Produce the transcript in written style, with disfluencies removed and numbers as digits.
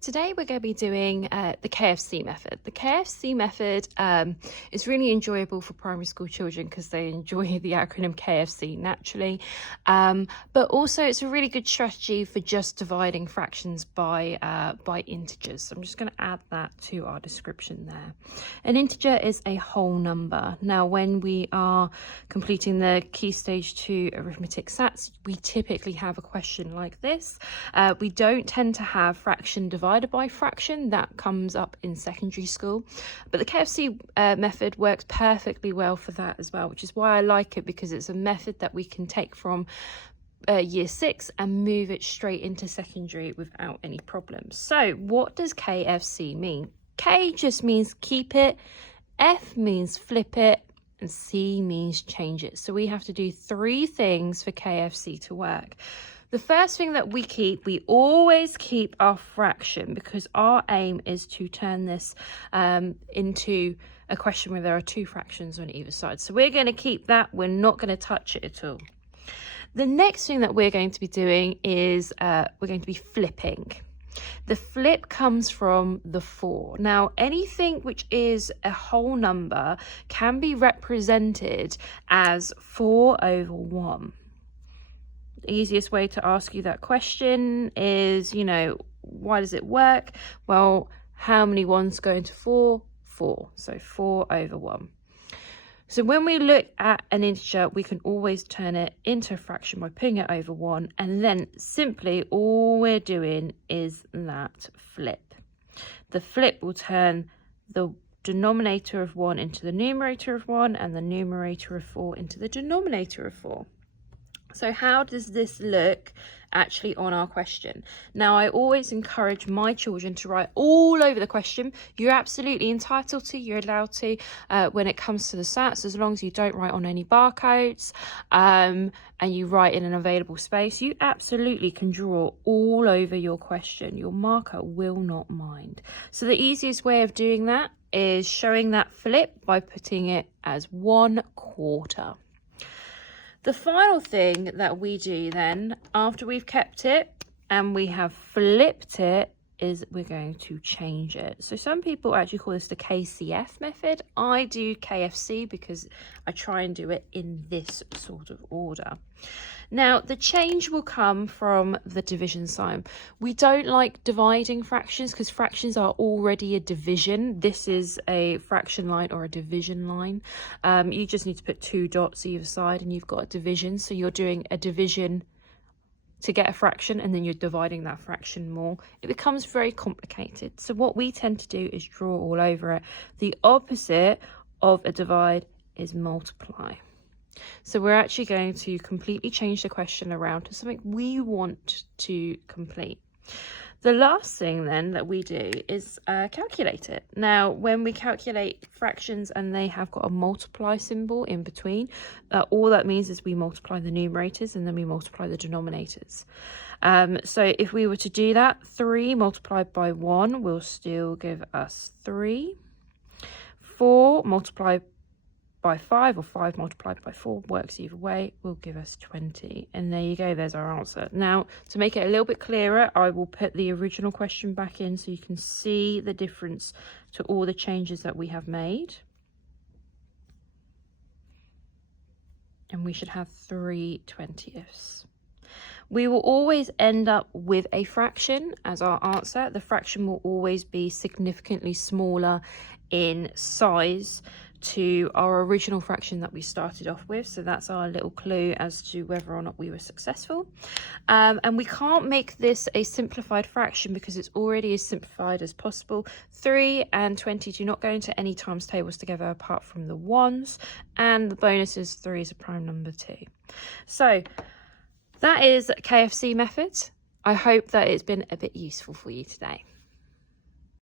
Today we're going to be doing the KFC method. The KFC method is really enjoyable for primary school children because they enjoy the acronym KFC naturally, but also it's a really good strategy for just dividing fractions by integers. So I'm just going to add that to our description there. An integer is a whole number. Now when we are completing the Key Stage 2 arithmetic SATs, we typically have a question like this. We don't tend to have fraction divided by fraction. That comes up in secondary school, but the KFC method works perfectly well for that as well, which is why I like it, because it's a method that we can take from year 6 and move it straight into secondary without any problems. So what does KFC mean? K just means keep it, F means flip it, and C means change it. So we have to do 3 things for KFC to work. The first thing that we always keep our fraction, because our aim is to turn this into a question where there are 2 fractions on either side. So we're going to keep that. We're not going to touch it at all. The next thing that we're going to be doing is we're going to be flipping. The flip comes from the 4. Now, anything which is a whole number can be represented as 4 over 1. The easiest way to ask you that question is, why does it work? Well, how many 1s go into 4? 4. So 4 over 1. So when we look at an integer, we can always turn it into a fraction by putting it over 1. And then simply all we're doing is that flip. The flip will turn the denominator of 1 into the numerator of 1 and the numerator of 4 into the denominator of 4. So how does this look actually on our question? Now, I always encourage my children to write all over the question. You're absolutely entitled to, you're allowed to, when it comes to the SATs, as long as you don't write on any barcodes and you write in an available space, you absolutely can draw all over your question. Your marker will not mind. So the easiest way of doing that is showing that flip by putting it as 1/4. The final thing that we do then, after we've kept it and we have flipped it, is we're going to change it. So some people actually call this the KCF method. I do KFC because I try and do it in this sort of order. Now, the change will come from the division sign. We don't like dividing fractions because fractions are already a division. This is a fraction line or a division line. You just need to put 2 dots either side and you've got a division. So you're doing a division to get a fraction and then you're dividing that fraction more. It becomes very complicated. So what we tend to do is draw all over it. The opposite of a divide is multiply. So we're actually going to completely change the question around to something we want to complete. The last thing then that we do is calculate it. Now, when we calculate fractions and they have got a multiply symbol in between, all that means is we multiply the numerators and then we multiply the denominators. So if we were to do that, 3 multiplied by 1 will still give us 3. 4 multiplied by 5 or 5 multiplied by 4 works either way, will give us 20. And there you go, there's our answer. Now, to make it a little bit clearer, I will put the original question back in so you can see the difference to all the changes that we have made. And we should have 3 20ths. We will always end up with a fraction as our answer. The fraction will always be significantly smaller in size to our original fraction that we started off with. So that's our little clue as to whether or not we were successful. And we can't make this a simplified fraction because it's already as simplified as possible. 3 and 20 do not go into any times tables together apart from the 1s, and the bonus is 3 is a prime number too. So that is KFC method. I hope that it's been a bit useful for you today.